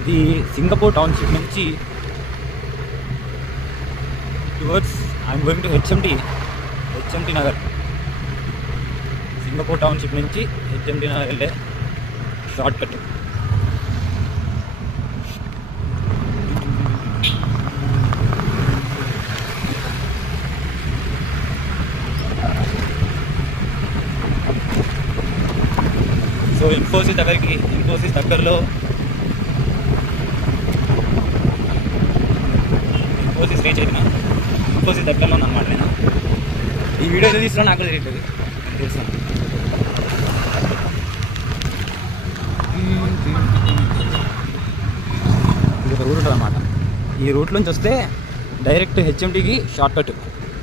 ఇది Singapore township నుంచి towards I'm going to HMT Nagar. Singapore township నుంచి హెచ్ఎంటి నగర్ వెళ్ళే షార్ట్ కట్. సో ఇన్ఫోసిస్ దగ్గరలో రీచ్ అయినా ఇన్ఫోసిస్ దగ్గరలో ఉందన్నమాట. నేను ఈ వీడియో ఏదో తీసుకున్నా నాకు తెలియట్లేదు, తెలుసు. ఇది ఒక రూట్ ఉంటుంది అన్నమాట. ఈ రూట్ నుంచి వస్తే డైరెక్ట్ హెచ్ఎంటీకి షార్ట్ కట్.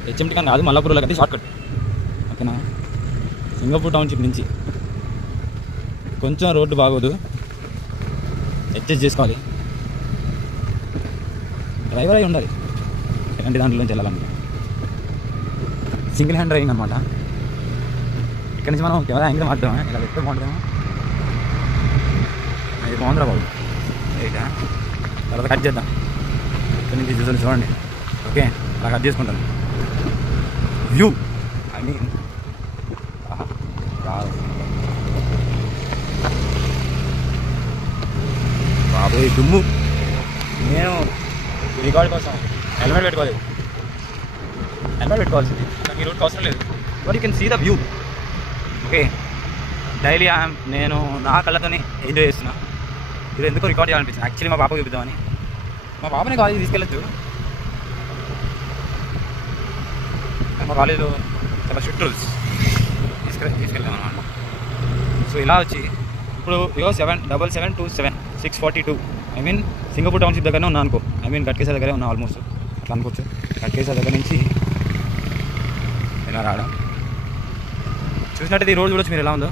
హెచ్ఎంటీ కానీ కాదు, మల్లాపూర్లో అయితే షార్ట్ కట్. ఓకేనా? సింగపూర్ టౌన్షిప్ నుంచి కొంచెం రోడ్డు బాగోదు, అడ్జస్ట్ చేసుకోవాలి. డ్రైవర్ అయి ఉండాలి ఎలాంటి దాంట్లో నుంచి వెళ్ళాలంటే. సింగిల్ హ్యాండ్ డ్రైవింగ్ అనమాట. ఇక్కడ నుంచి మనం కెమెరా యాంగిల్ మాట్లాడమే, ఇలా పెట్టుకొని బాగుంటుందేమో. అది బాగుందిరా బాబు. రైటా, తర్వాత కట్ చేద్దాం. ఇక్కడ నుంచి చూడండి. ఓకే, అలా కట్ చేసుకుంటాను. వ్యూ ఐ మీన్ బాబోయ్ దుమ్ము. నేను రికార్డ్ కోసం హెల్మెట్ పెట్టుకోవాల్సింది, నాకు ఈ రూట్కి అవసరం లేదు. But you can see the view. Okay, daily నేను నా కళ్ళతోనే ఎంజాయ్ చేస్తున్నా. ఇది ఎందుకో రికార్డ్ చేయాలనిపించింది యాక్చువల్లీ. మా పాపకు చూపిద్దామని. మా పాపని కాలేజీకి తీసుకెళ్ళచ్చు. మా కాలేజీలో చాలా స్ట్రిక్ట్ రూల్స్ తీసుకెళ్ళాను అన్నమాట. సో ఇలా వచ్చి ఇప్పుడు ఇగో 77727 642. ఐ మీన్ సింగపూర్ టౌన్షిప్ దగ్గరనే ఉన్నా అనుకో. ఐ మీన్ గట్కేసా దగ్గరే ఉన్నా ఆల్మోస్ట్, అట్లా అనుకోవచ్చు. గట్కేసా దగ్గర నుంచి ఇలా రావడం చూసినట్టయితే ఈ రోడ్ చూడొచ్చు మీరు ఎలా ఉందో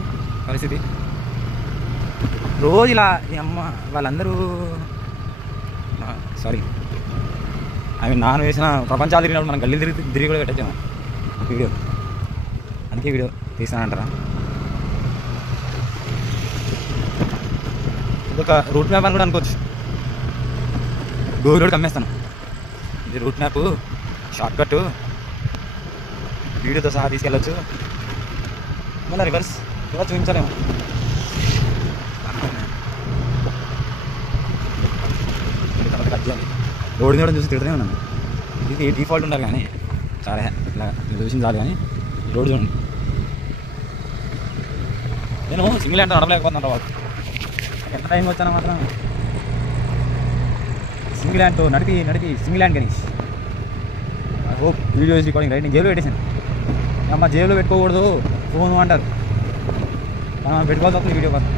పరిస్థితి. రోజు ఇలా ఈ అమ్మ వాళ్ళందరూ సారీ ఐ మీన్ నాన్న వేసిన ప్రపంచాలు తిరిగినప్పుడు మనం గల్లీ తిరిగి కూడా పెట్టచ్చాము వీడియో. అందుకే వీడియో తీసానంటారా? ఇదొక రూట్ మ్యాప్ అని కూడా అనుకోవచ్చు. గూగుల్ రోడ్ కమ్మేస్తాను. ఇది రూట్ మ్యాప్, షార్ట్ కట్, వీడియోతో సహా తీసుకెళ్ళచ్చు. మళ్ళీ రివర్స్ ఇలా చూపించాలేమో. తర్వాత కట్ చేయాలి. రోడ్ మీద చూసి తిడుతూనే ఉన్నాను. ఇది డిఫాల్ట్ ఉండాలి కానీ చాలా ఇలా చూసింది చాలు. కానీ రోడ్ చూడండి. నేను సింగిల్ హ్యాండ్ నడవలేకపోతున్నాను వాళ్ళు. ఎంత టైం వచ్చానో మాత్రం సింగిల్ హ్యాండ్తో నడిపి single hand Ganesh. I hope video is recording right. నేను జేబులో పెట్టేసాను. అమ్మ జేబులో పెట్టుకోకూడదు ఫోన్ అంటారు, మనం పెట్టుకోవాలి తప్ప వీడియో కోసం.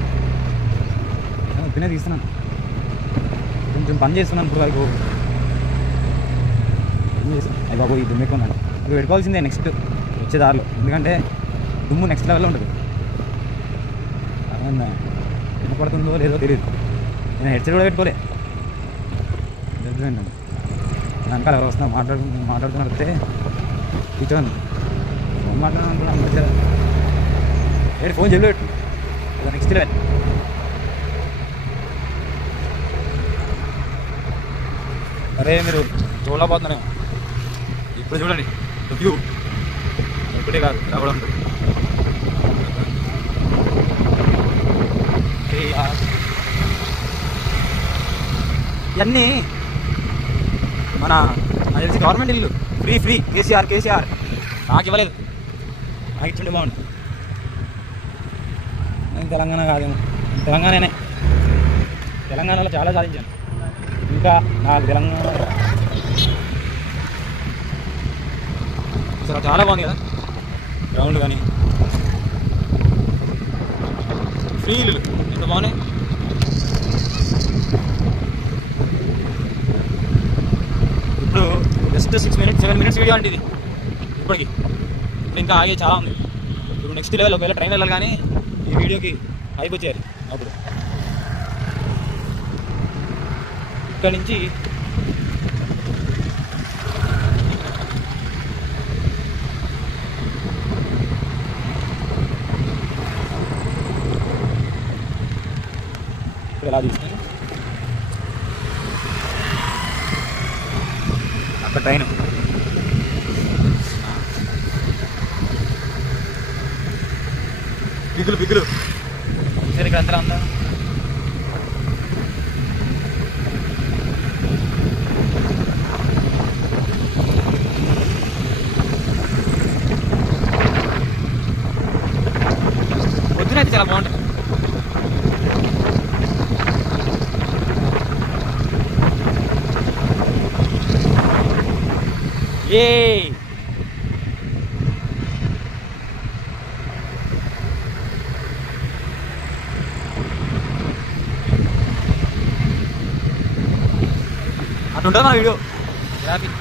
తినే తీస్తున్నాను, కొంచెం పని చేస్తున్నాను ఇప్పుడు వరకు. పని చేస్తాను. అయ్యి బాబు ఈ దుమ్ము ఎక్కువ ఉన్నాను. ఇప్పుడు పెట్టుకోవాల్సిందే నెక్స్ట్ వచ్చే దారిలో, ఎందుకంటే దుమ్ము నెక్స్ట్ లెవెల్లో ఉంటుంది. పడుతుందో లేదో తెలియదు. నేను హెడ్సెట్ కూడా పెట్టుకోలే. వెనకాల ఎవరు వస్తున్నా మాట్లాడుతున్నారు వస్తే కూర్చోండి. ఫోన్ మాట్లాడాలనుకున్నాను మంచిగా. ఫోన్ జేబులో పెట్టు, నెక్స్ట్ లెవెల్. అరే మీరు చూడలేకపోతున్నారేమో. ఇప్పుడు చూడండి వ్యూ. ఒకటే కాదు ఇలా కూడా ఉంటుంది. ఇవన్నీ మన నాకు తెలిసి గవర్నమెంట్ ఇల్లు. ఫ్రీ కేసీఆర్ నాకు ఇవ్వలేదు, నాకు ఇచ్చిండే బాగుండు. నేను తెలంగాణ కాదేమో, తెలంగాణలో చాలా సాధించాను. ఇంకా నాకు తెలంగాణ అసలు చాలా బాగుంది కదా గ్రౌండ్. కానీ ఫ్రీ ఇల్లు ఎంత బాగున్నాయి. ఇప్పుడు జస్ట్ 7 minutes వీడియో అంటే ఇది ఇప్పటికి. ఇప్పుడు ఇంకా ఆగే చాలా ఉంది. ఇప్పుడు నెక్స్ట్ లెవెల్ ఒకవేళ ట్రైన్ వెళ్ళాలి కానీ ఈ వీడియోకి అయిపోయారు. అప్పుడు ఇక్కడ నుంచి ఎలా తీసుకొని ఒక ట్రైన్. పిగులు సరే ఇక్కడ అంతా ఉందా. పొద్దున అయితే చాలా బాగుంటుంది. ఏ అట్లుంటుంది మన వీడియో ట్రాఫిక్.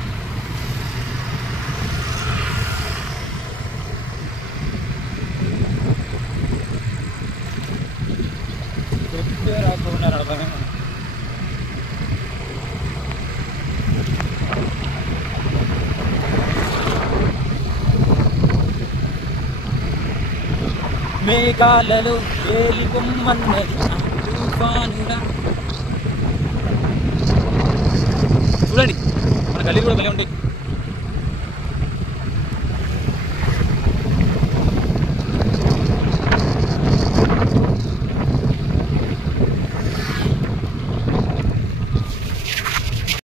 మేఘాలలో ఏలి బొమ్మన్నది తుఫానులా. చూడండి మన గల్లీలు కూడా భలే ఉంటాయి.